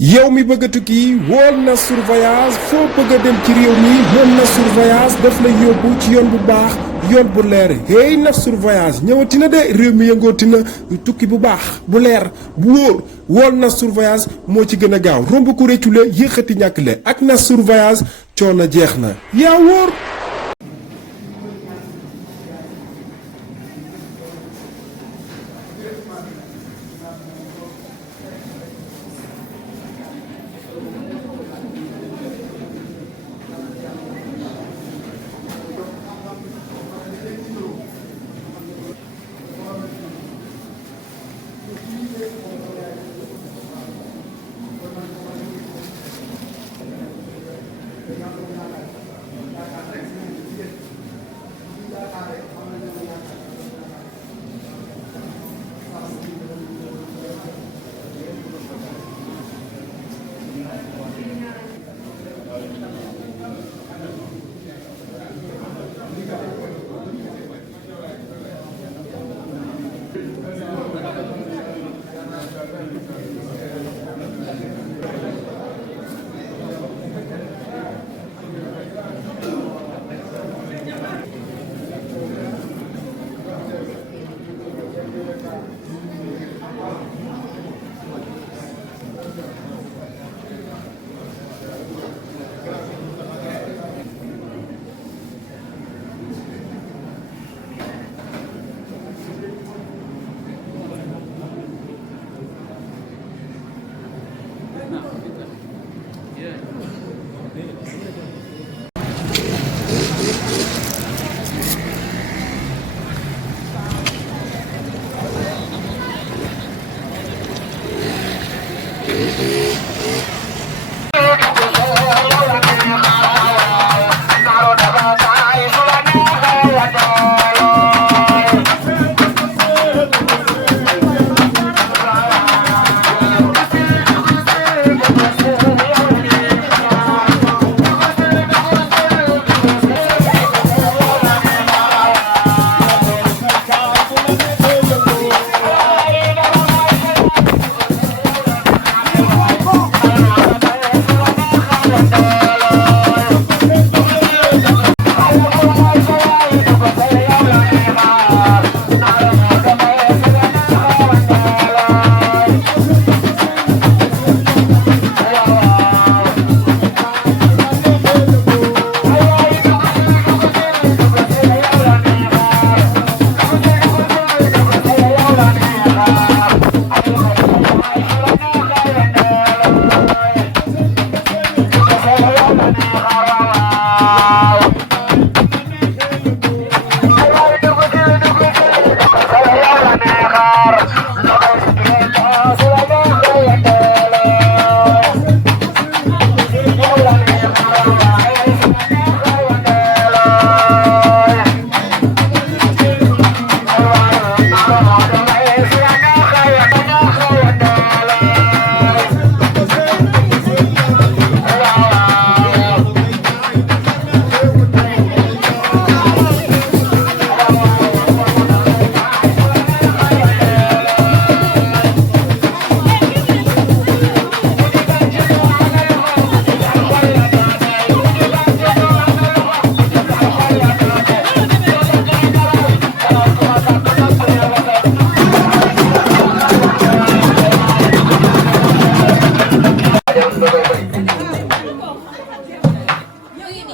yow mi bëgg a tukki wool Nassour Voyage foo bëgg a dem ci réew mi moom Nassour Voyage daf lay yóbbu ci yoon bu baax yoon bu leer hey Nassour Voyage ñëwati na de réew mi yëngooti na tukki bu baax bu leer bu wóor wool Nassour Voyage moo ci gën a gaaw romb ko réccu la yéexati ñàkk le ak Nassour Voyage coono jeex na yaa wóor.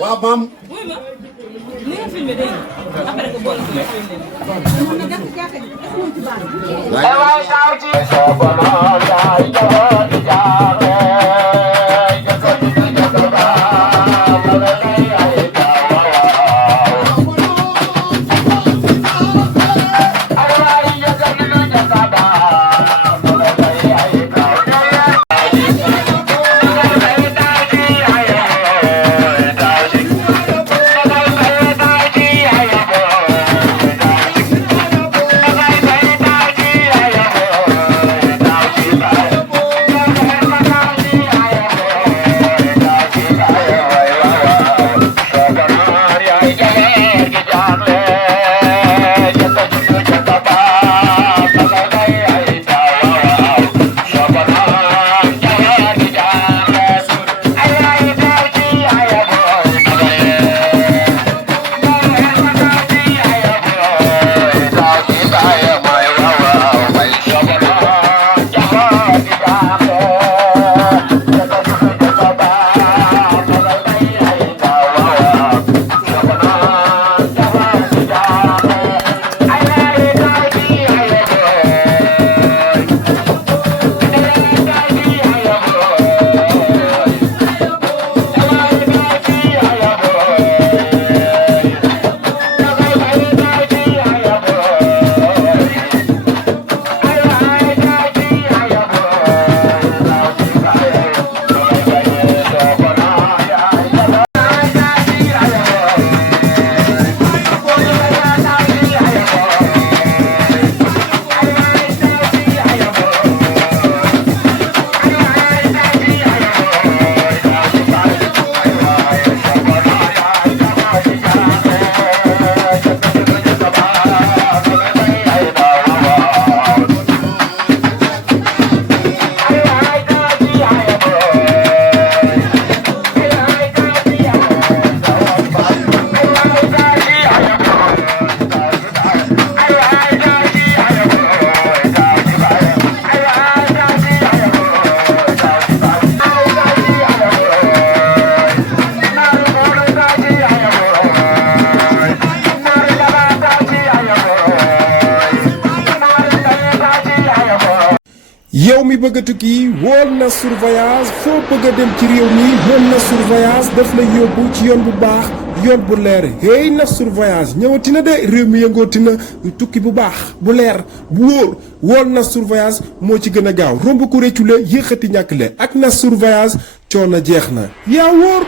waaw maam. ni nga filmé dégg nga après que boole ko yow mi bëgg a tukki wool Nassour Voyage foo bëgg a dem ci réew mi moom Nassour Voyage daf lay yóbbu ci yoon bu baax yoon bu leer hey Nassour Voyage ñëwati na de réew mi yëngooti na tukki bu baax bu leer bu wóor wool Nassour Voyage moo ci gën a gaaw romb ko réccu la yéexati ñàkk le ak Nassour Voyage coono jeex na yaa wóor